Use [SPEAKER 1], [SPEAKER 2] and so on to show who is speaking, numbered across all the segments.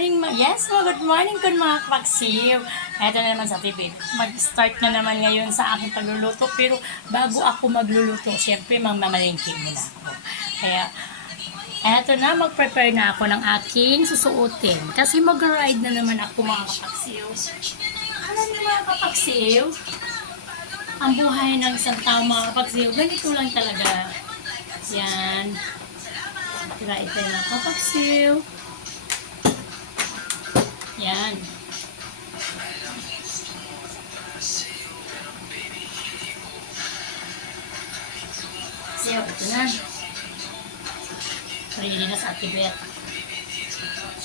[SPEAKER 1] morning, yes, ma good morning kun mga kapaksiw. Ito na naman sa TV. Mag-start na naman ngayon sa aking pagluluto. Pero bago ako magluluto, syempre mamamalingkin muna ako. Kaya, eto na, mag-prepare na ako ng aking susuotin. Kasi mag-ride na naman ako mga kapaksiw. Alam niyo mga kapaksiw, ang buhay ng isang tao mga kapaksiw, ganito lang talaga. Yan. Ride tayo mga kapaksiw. Yan. Kasi ito na. Ready na sa Ate Beth.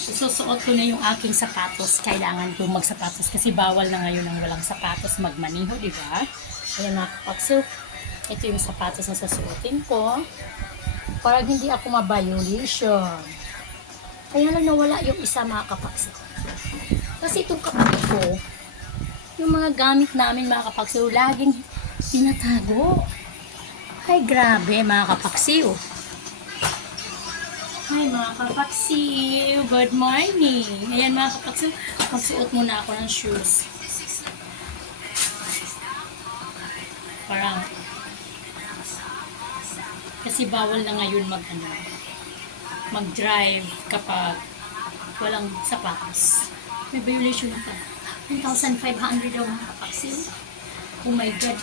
[SPEAKER 1] Isusuot ko na yung aking sapatos. Kailangan ko magsapatos kasi bawal na ngayon ang walang sapatos magmaniho, di ba? Ayan mga kapakso. Ito yung sapatos na susuotin ko. Para hindi ako mabiolation. Kaya lang nawala yung isa mga kapakso. Kasi itong kapatid ko, yung mga gamit namin mga kapaksiw, laging tinatago. Ay, grabe mga kapaksiw. Hi mga kapaksiw, good morning. Ayan mga kapaksiw, magsuot muna ako ng shoes. Parang, kasi bawal na ngayon mag, ano, mag-drive kapag walang sapatos. May violation pa. 1,500 daw mga kapaksil. Oh my God.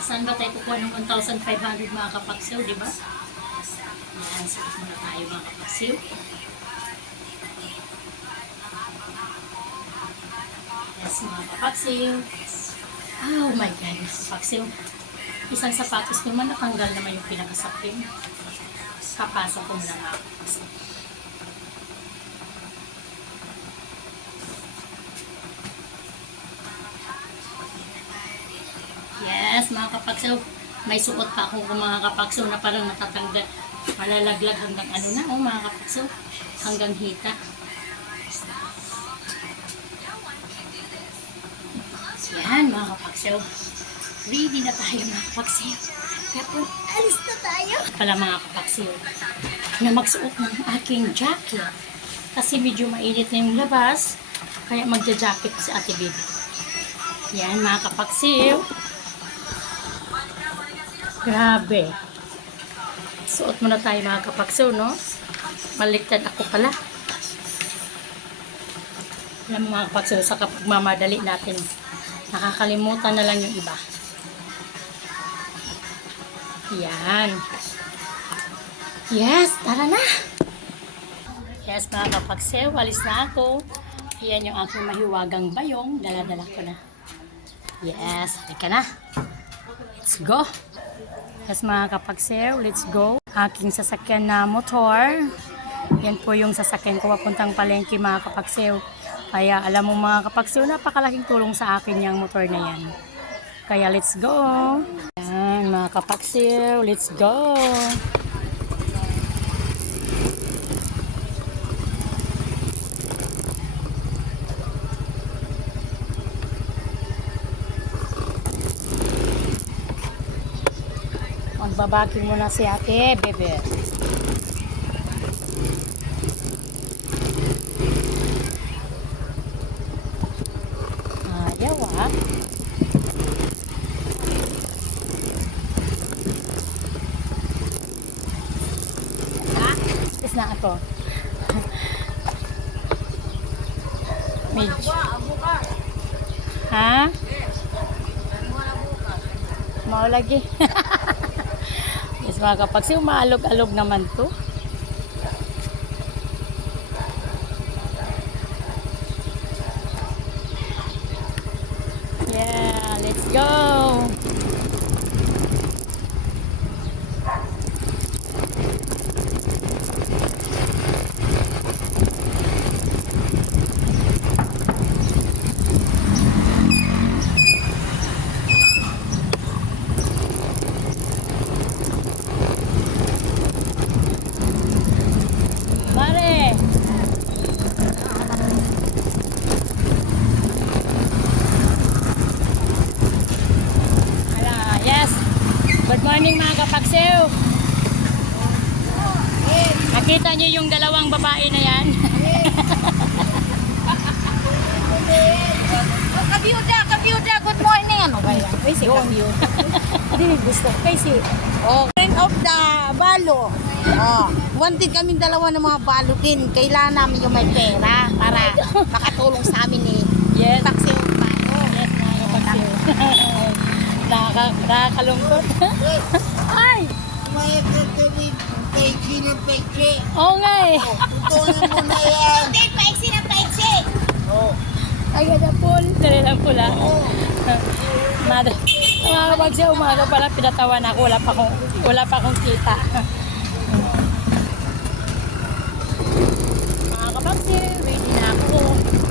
[SPEAKER 1] Saan ba tayo kukuha ng 1,500 mga kapaksil, di ba? Yan, suot muna tayo mga kapaksil. Yes, mga kapaksil. Oh my God, mga kapaksil. Isang sapatos naman, natanggal naman yung pinakasapin. Kapasok ko mga kapaksil. Yes, mga kapaksaw. May suot pa ako kung mga kapaksaw na parang natatanggal. Malalaglag hanggang ano na, oh mga kapaksaw. Hanggang hita. Yan, mga kapaksaw. Ready na tayo, mga kapaksaw. Kaya po, alis na tayo. Pala mga kapaksaw, na magsuot ng aking jacket. Kasi medyo mainit na yung labas. Kaya magja-jacket si Ate Bibi. Yan, mga kapaksiw. Grabe. Suot muna tayo mga kapaksiw, no? Maliktad ako pala. Alam mo mga kapaksiw, sa kapag mamadali natin, nakakalimutan na lang yung iba. Yan. Yes, tara na. Yes, mga kapaksiw, alis na ako. Yan yung aking mahiwagang bayong. Dala-dala ko na. Yes, halika na. Let's go. Yes, mga kapagsew, let's go. Aking sasakyan na motor. Yan po yung sasakyan ko papuntang palengke mga kapagsew. Kaya alam mo mga kapagsew, napakalaking tulong sa akin yung motor na yan. Kaya let's go. Mga kapagsew, let's go. Magbabaki muna si ate, bebe. Ayaw ah. Na ako. Medyo. Ha? Mau lagi. Yes, mga kapagsiw, maalog-alog naman to. morning mga kapagsew. Nakita nyo yung dalawang babae na yan? Kabiyuda, kabiyuda, good morning. Ano ba yan?
[SPEAKER 2] Ay, si kabiyuda.
[SPEAKER 1] Hindi, gusto ko.
[SPEAKER 2] Oh, friend of the balo. Oh, wanted kami dalawa ng mga balutin. Kailangan namin yung may pera para
[SPEAKER 1] nakakalungkot. Ay!
[SPEAKER 3] May katuloy pechi ng pechi.
[SPEAKER 1] Oo nga eh.
[SPEAKER 3] Tutuloy mo na yan.
[SPEAKER 2] Hindi, paiksi na paiksi.
[SPEAKER 3] Oh.
[SPEAKER 1] Ay, ganda pool. Dali lang pula. Mother, mga kapagsiw, umaga pala pinatawan ako. Wala pa akong, wala pa akong kita. mga kapagsiw, ready na ako.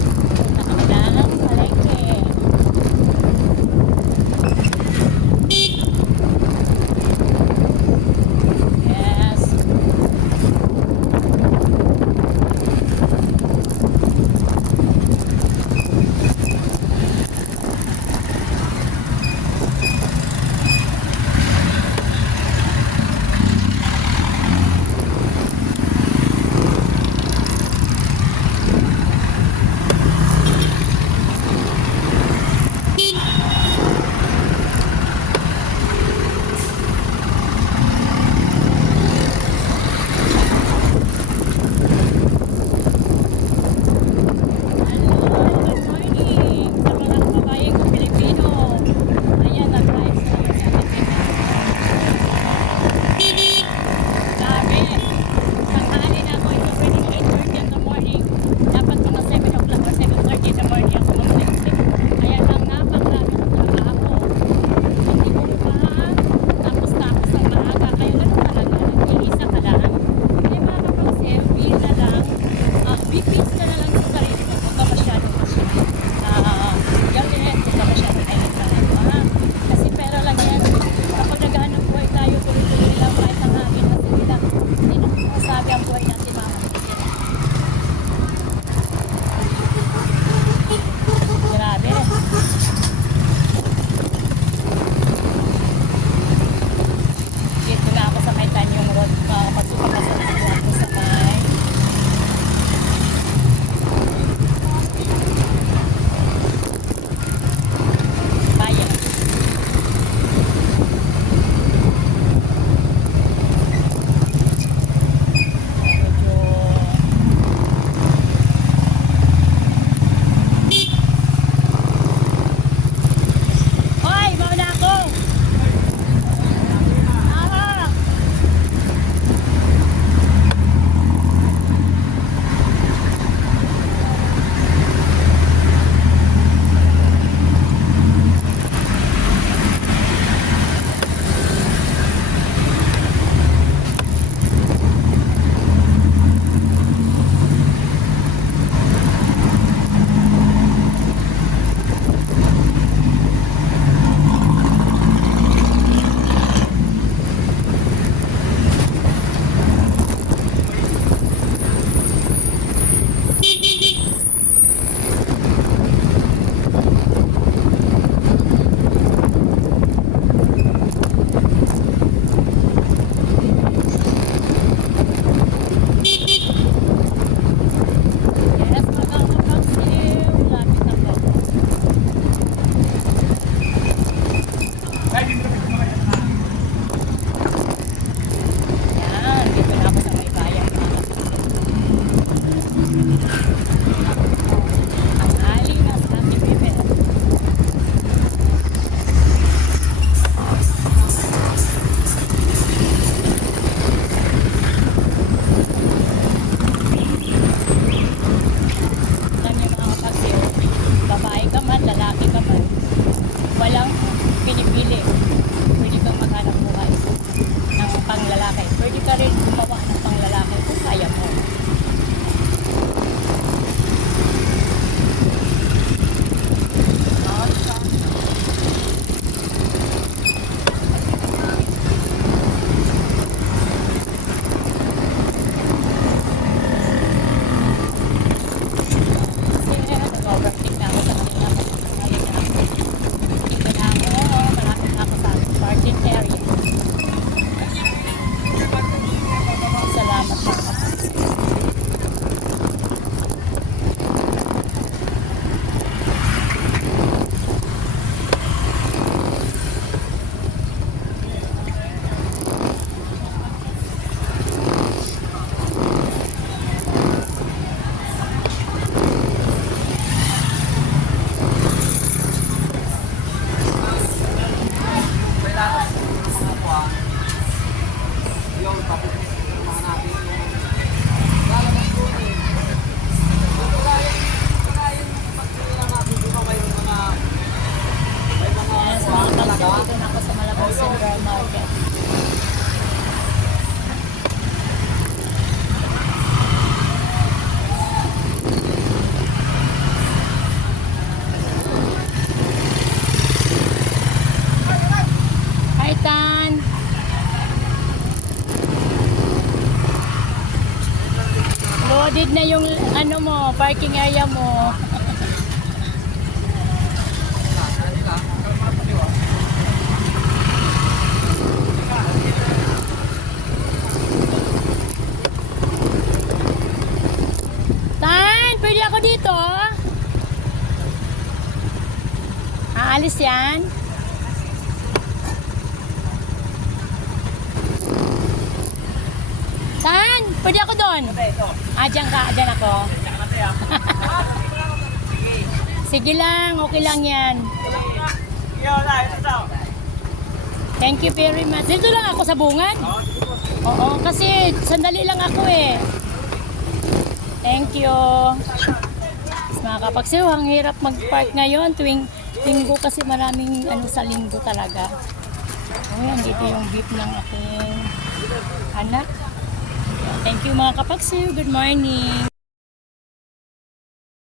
[SPEAKER 1] Na yung ano mo, parking area mo. Tan, pwede ako dito? Aalis yan? Tan, pwede ako doon? Ah, dyan ka, dyan ako. Sige lang, okay lang yan. Thank you very much. Dito lang ako sa bungad? Oo, kasi sandali lang ako eh. Thank you. Mga kapagsiw, ang hirap mag-park ngayon tuwing linggo kasi maraming ano sa linggo talaga. Ayan, dito yung beef ng aking anak. Thank you mga kapagsiw. Good morning.